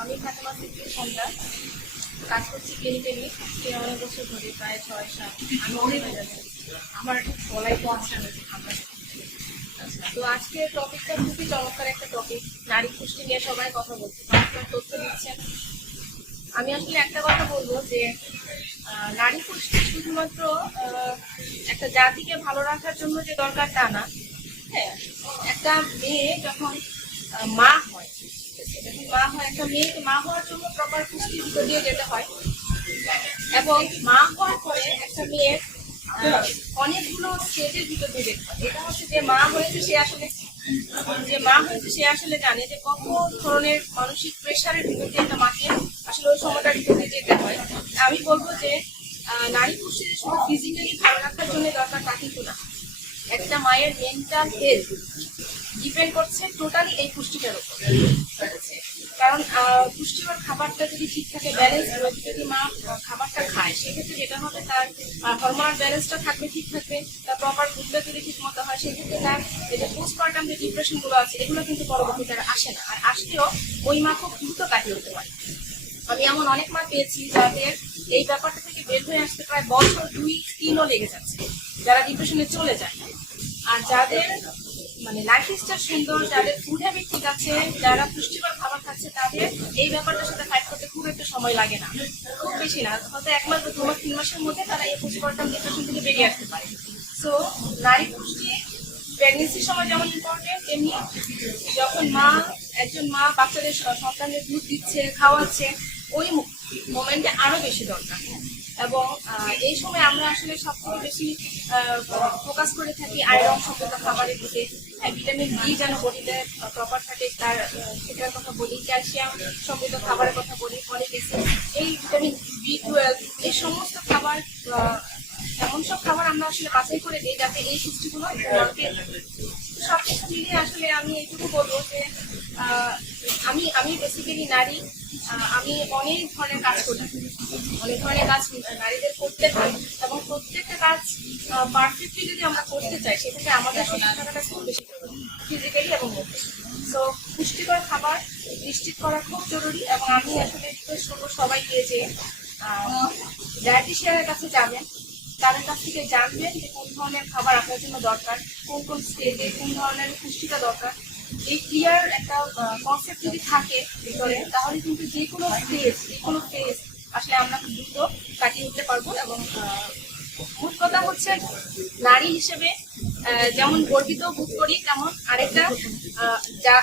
আমি কাজ করছি বছর ধরে প্রায় ছয় সাত আমি আমার গলায় তো আসছে আচ্ছা, তো আজকে টপিকটা খুবই চমৎকার একটা টপিক নারী পুষ্টি নিয়ে সবাই কথা বলছে তথ্য দিচ্ছেন আমি আসলে একটা কথা বলব যে নারী পুষ্টি শুধুমাত্র একটা জাতিকে ভালো রাখার জন্য যে দরকার তা না। হ্যাঁ একটা মেয়ে যখন মা হয়। যখন মা হয়, একটা মেয়েকে মা হওয়ার জন্য প্রপার পুষ্টি ভিতর দিয়ে যেতে হয়। এবং মা হওয়ার পরে একটা মেয়ের অনেকগুলো স্টেজের ভিতর দিয়ে যেতে হয়। এটা হচ্ছে যে মা হয়েছে সে আসলে, যে মা হয়েছে সে আসলে জানে যে কত ধরনের মানসিক প্রেশারের ভিতর দিয়ে একটা মাকে আসলে ওই সময়টার ভিতর দিয়ে যেতে হয়। আমি বলব যে নারী যে শুধু ফিজিক্যালি ভালো রাখার জন্য দরকার তা কিন্তু না। একটা মায়ের মেন্টাল হেলথ ডিপেন্ড করছে টোটালি এই পুষ্টিটার উপর। কারণ পুষ্টিকর খাবারটা যদি ঠিক থাকে ব্যালেন্স যদি মা খাবারটা খায়, সেক্ষেত্রে যেটা হবে তার হরমোনাল ব্যালেন্সটা থাকবে, ঠিক থাকবে, তার প্রপার ফুডটা যদি ঠিক মতো হয়, সেক্ষেত্রে তার যে পোস্টমার্টাম যে ডিপ্রেশনগুলো আছে, এগুলো কিন্তু পরবর্তীতে আর আসে না। আর আসলেও ওই মা খুব দ্রুত কাটিয়ে উঠতে পারে। আমি এমন অনেক মা পেয়েছি যাদের এই ব্যাপারটা থেকে বের হয়ে আসতে প্রায় বছর দুই, তিনও লেগে যাচ্ছে, যারা ডিপ্রেশনে চলে যায়। আর যাদের মানে লাইফ স্টাইল সুন্দর, যাদের ফুড হ্যাবিট ঠিক আছে, যারা পুষ্টিকর খাবার খাচ্ছে, তাদের এই ব্যাপারটার সাথে ফাইট করতে খুব একটা সময় লাগে না। খুব বেশি না, হয়তো এক মাস দু মাস, তিন মাসের মধ্যে তারা এই পুষ্টিকরতাম ডিপ্রেশন থেকে বেরিয়ে আসতে পারে। সো নারী পুষ্টি প্রেগনেন্সির সময় যেমন ইম্পর্টেন্ট তেমনি যখন মা, একজন মা বাচ্চাদের সন্তানদের দুধ দিচ্ছে, খাওয়াচ্ছে, ওই মোমেন্টে আরও বেশি দরকার। এবং এই সময় আমরা আসলে সবথেকে বেশি ফোকাস করে থাকি আয়রন সমৃদ্ধ খাবারের দিকে। হ্যাঁ, ভিটামিন ডি যেন বডিতে প্রপার থাকে তার সেটার কথা বলি ক্যালসিয়াম সমৃদ্ধ খাবারের কথা বলি ফলিক অ্যাসিড এই ভিটামিন বি টুয়েলভ এই সমস্ত খাবার এমন সব খাবার আমরা আসলে বাছাই করে দিই যাতে এই পুষ্টিগুলো আমাকে সব কিছু মিলিয়ে আসলে আমি এইটুকু বলব যে আমি আমি বেসিক্যালি নারী আমি অনেক ধরনের কাজ করি অনেক ধরনের কাজ নারীদের করতে হয়। এবং প্রত্যেকটা কাজ পারফেক্টলি যদি আমরা করতে চাই, সেক্ষেত্রে আমাদের সুস্থ খুব বেশি ফিজিক্যালি এবং সো পুষ্টিকর খাবার নিশ্চিত করা খুব জরুরি এবং আমি আসলে রিকোয়েস্ট করব সবাইকে যে ডায়েটিশিয়ানের কাছে যাবেন, তাদের কাছ থেকে জানবেন যে কোন ধরনের খাবার আপনার জন্য দরকার, কোন কোন স্টেজে কোন ধরনের পুষ্টিটা দরকার। এই ক্লিয়ার একটা কনসেপ্ট যদি থাকে ভিতরে, তাহলে কিন্তু যে কোনো স্টেজ যে কোনো ফেজ আসলে আমরা দ্রুত কাটিয়ে উঠতে পারব এবং মোট কথা হচ্ছে নারী হিসেবে যেমন গর্বিত বোধ করি, তেমন আরেকটা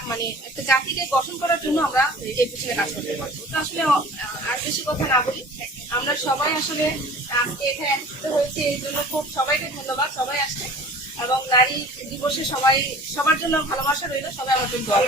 মানে একটা জাতিকে গঠন করার জন্য আমরা এই পিছনে কাজ করতে পারব। তো আসলে আর বেশি কথা না বলি, আমরা সবাই আসলে আজকে এখানে হয়েছে, এই জন্য খুব সবাইকে ধন্যবাদ, সবাই আসছে। এবং নারী দিবসে সবাই সবার জন্য ভালোবাসা রইল সবাই আমার জন্য দোয়া